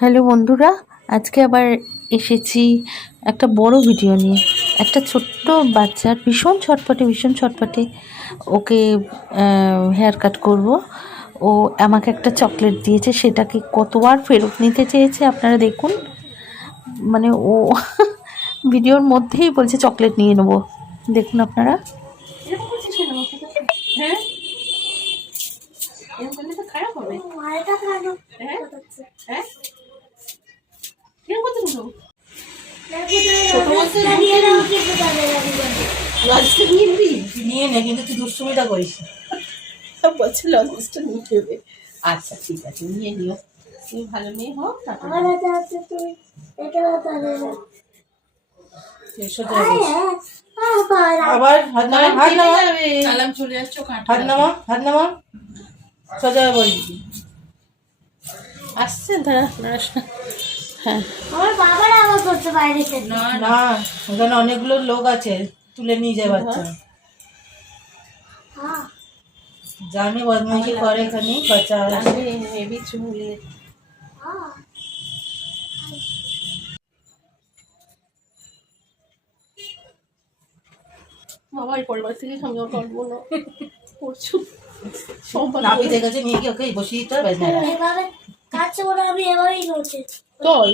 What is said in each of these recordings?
Hello বন্ধুরা, আজকে আবার এসেছি একটা বড় ভিডিও নিয়ে। একটা ছোট্ট বাচ্চার ভীষণ ছটপটে ওকে হেয়ার কাট করব। ও আমাকে একটা চকলেট দিয়েছে, সেটাকে কতবার ফেরত নিতে চেয়েছে আপনারা দেখুন। মানে ও ভিডিওর মধ্যেই বলছে চকলেট নিয়ে নেবো, দেখুন আপনারা। হ্যাঁ, এরকম করলে তো খারাপ হবে। হ্যাঁ, নিয়ে নে, কিন্তু তুই দুষ্টুমিটা করিস। বলছে লজেন্সটা নিয়ে নেবে। আচ্ছা ঠিক আছে, নিয়ে নিও। তুমি ভালো মেয়ে হোক। আবার হাত নামা, হাত নামা, কালাম চলে যাচ্ছে, হাত নামা, হাত নামা, সোজা বলছি। আসছে দাঁড়া। হ্যাঁ, আমার বাবার আওয়াজ হচ্ছে বাইরে থেকে। না, ওখানে অনেকগুলো লোক আছে, তুলে নিয়ে যায় বাচ্চা। হ্যাঁ, জানি বদমাইশি করে এখানে বাচ্চা আছে। হেভি চুলে। হ্যাঁ। বাবা এই পরিবার থেকে সঙ্গে করবো না, করছো নাপিতের কাছে নিয়ে গিয়ে ওকে বসিয়ে দিতে হবে। এভাবে কাছে বলে আমি এভাবেই করছি। চল।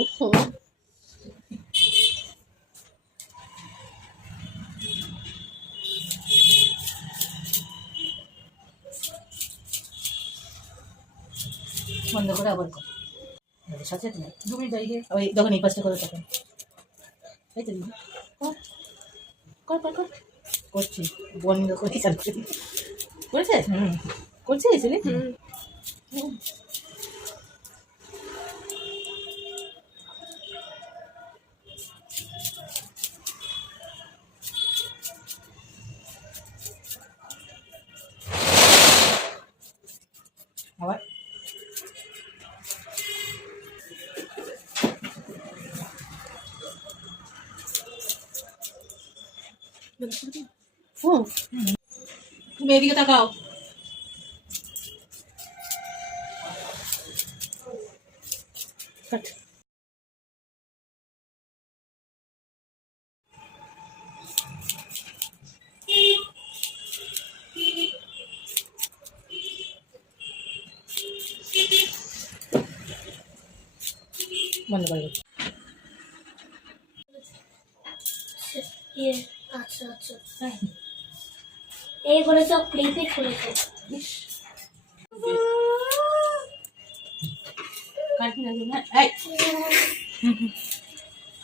বন্ধ করে আবার কর। সাথে 2 মিনিট দাঁড়িয়ে ওই যখন এই পাশটা করে তখন এই তো কর কর কর। করছি, বন্ধ করে চালু করি। করেছে? করছে ছেলে? আবার তুমি এদিকে তাকাও। কাট। বন্ধ করে আচ্ছা আচ্ছা, এই বলে সব ক্লিপে খুলেছে।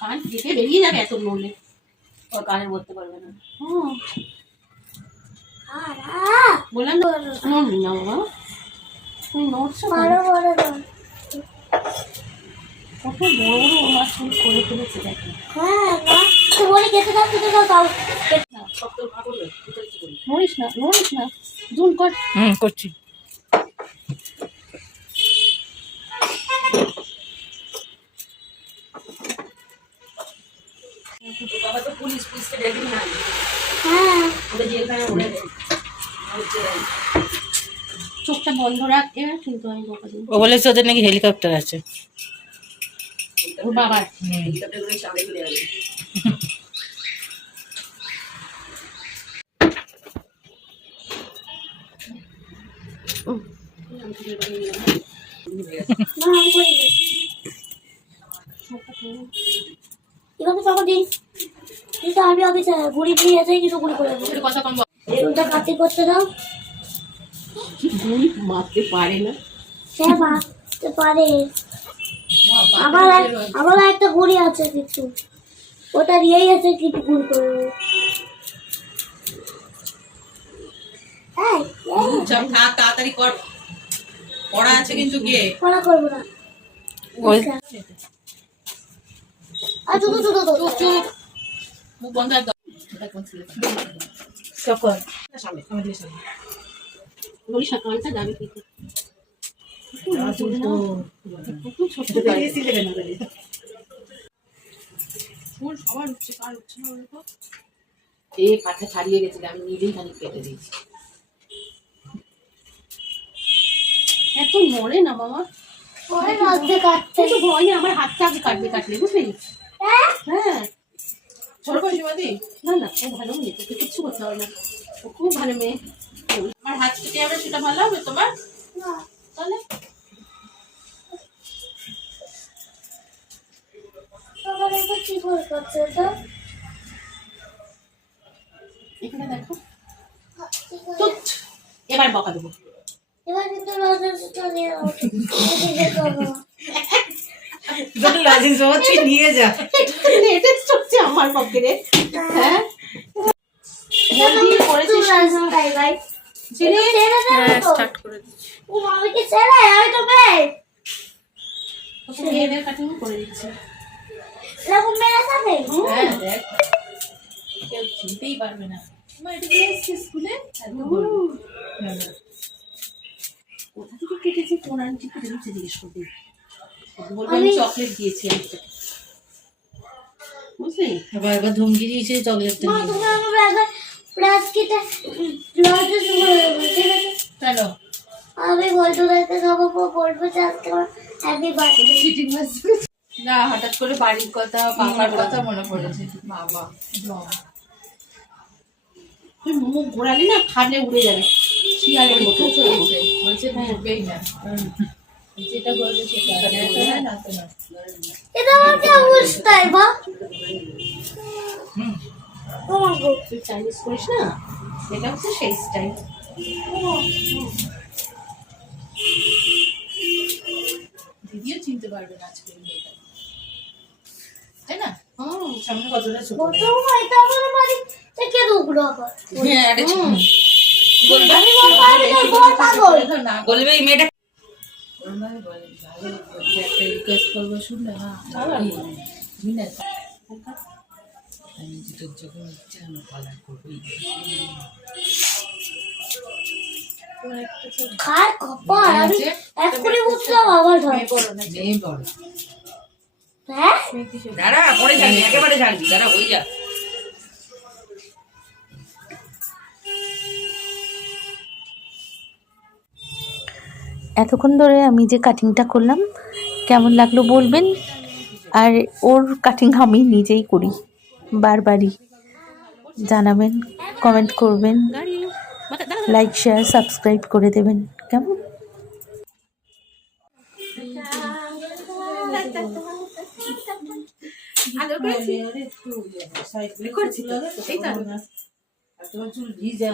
কান কেটে বেরিয়ে যাবে এত নড়লে। ওর কানে বলতে পারবে না। বললাম নড়বি না বাবা, তুমি নড়ছো বড় বড় কত বড় বড় মাছ তুমি করে ফেলেছে দেখো। হ্যাঁ না, তো বলি কেটে দাও তাও। নড়িস না, জুম কর। করছি। বাবা তো পুলিশকে দেখবি না। হ্যাঁ, ওদের যেখানে উড়ে চোখটা বন্ধ রাখ এবার, কিন্তু আমি বকা দিই। ও বলেছে ওদের নাকি হেলিকপ্টার আছে। ওর বাবার হেলিকপ্টারগুলো সামনে ঘুরে যাবে। না আমি করি নি। এভাবে তখন দিই কিন্তু আমি আগে গুড়ি দিয়ে আছে কিছু গুড়ি করে দেবো। কথা কম বল। চুলটা কাটি করতে দাও। গুলি মারতে পারে না। হ্যাঁ মারতে পারে। আমার একটা গুড়ি আছে কিছু, ওটা দিয়েই আছে কিছু গুড়ি করে দেবো। সব খা, তাড়াতাড়ি কর, পড়া আছে কিন্তু গিয়ে পড়া করবো না। ওই আর চুপ মুখ বন্ধ একদম। সকল সামনে আমাদের সামনে বলি সকালটা যাবে কিন্তু ফুল সবার উঠছে, কার উঠছে না বলতো? এই কাঠে ছাড়িয়ে গেছিল, আমি নিজেই খানিক কেটে দিয়েছি। এত নড়ে না বাবা। ওরে রাতে কাটতে কিছু ভয় নেই, আমার হাতটা আগে কাটবে, কাটলে বুঝলি? হ্যাঁ ছোট পয়সাবাদী না না, ও ভালো মেয়ে, তোকে কিচ্ছু করতে হবে না, ও খুব ভালো মেয়ে। আমার হাত কেটে যাবে সেটা ভালো হবে তোমার? না তাহলে বাবা এটা কি করে কাটছে এটা এখানে দেখো, ঠিক আছে তুত এবার বকা দেবো। এবার কিন্তু লজেন্সটা নিয়ে নাও এদিকে করো লজেন্স হচ্ছে নিয়ে যা, এটা হচ্ছে আমার পক্ষে রে। হ্যাঁ করেছিস বাই বাই চিনি? স্টার্ট করে দিচ্ছি। ও আমি কি ছেড়ে আমি তো মেয়ে তোকে মেয়েদের কাটিং করে দিচ্ছি। এরকম মেয়ে আছে হ্যাঁ দেখ, কেউ চিনতেই পারবে না। মা এটা কি এসছে স্কুলে? কোথা থেকে কেটেছে, কোন আন্টি কেটেছে জিজ্ঞেস করবি, বলবি আমি চকলেট দিয়েছি একটা, বুঝলি? এবার ধমকি দিয়েছে চকলেট মা তুমি আমার একবার প্লাস্টিকে লজেন্স করে দেবো ঠিক আছে কেন আমি বলতে দেখতে সবাই বলবো যে আজকে আমার হ্যাপি বার্থডে চিটিং মাছ? না হঠাৎ করে বাড়ির কথা, পাপার কথা মনে পড়েছে। বাবা তুই মুখ ঘোরালি না, খালে উড়ে যাবে শিয়ালের মতো। বলছে ঢুকবেই না, যেটা বলবে সেটা না তো না। এটা আমার কি অবস্থায় বা তোমার গো তুই চাইনিজ করিস না, এটা হচ্ছে সেই স্টাইল। দিদিও চিনতে পারবে না আজকে মেয়েটা, তাই না? সামনে কতটা ছোট। প্রথম এটা আমার বাড়ি থেকে ঢুকলো আবার হ্যাঁ এটা ছিল। আমি বল পারি না বল পাগল না বলবে এই মেয়েটা ওনাই বলে ভালো যে একটা রিকোয়েস্ট করবো, শুনলে না তুমি না আমি যেটা যখন ইচ্ছা আমি পালন করবোই। খার কপাল আমি এক্ষুনি বুঝলাম আবার ধর মেয়ে বড় হ্যাঁ দাঁড়া পরে জানবি, একেবারে জানবি, দাঁড়া হয়ে যা। এতক্ষণ ধরে আমি যে কাটিংটা করলাম কেমন লাগলো বলবেন। আর ওর কাটিং আমি নিজেই করি, বারবারই জানাবেন, কমেন্ট করবেন, লাইক শেয়ার সাবস্ক্রাইব করে দেবেন। কেমন করছি তো, এই তো। তোমার চুল ভিজা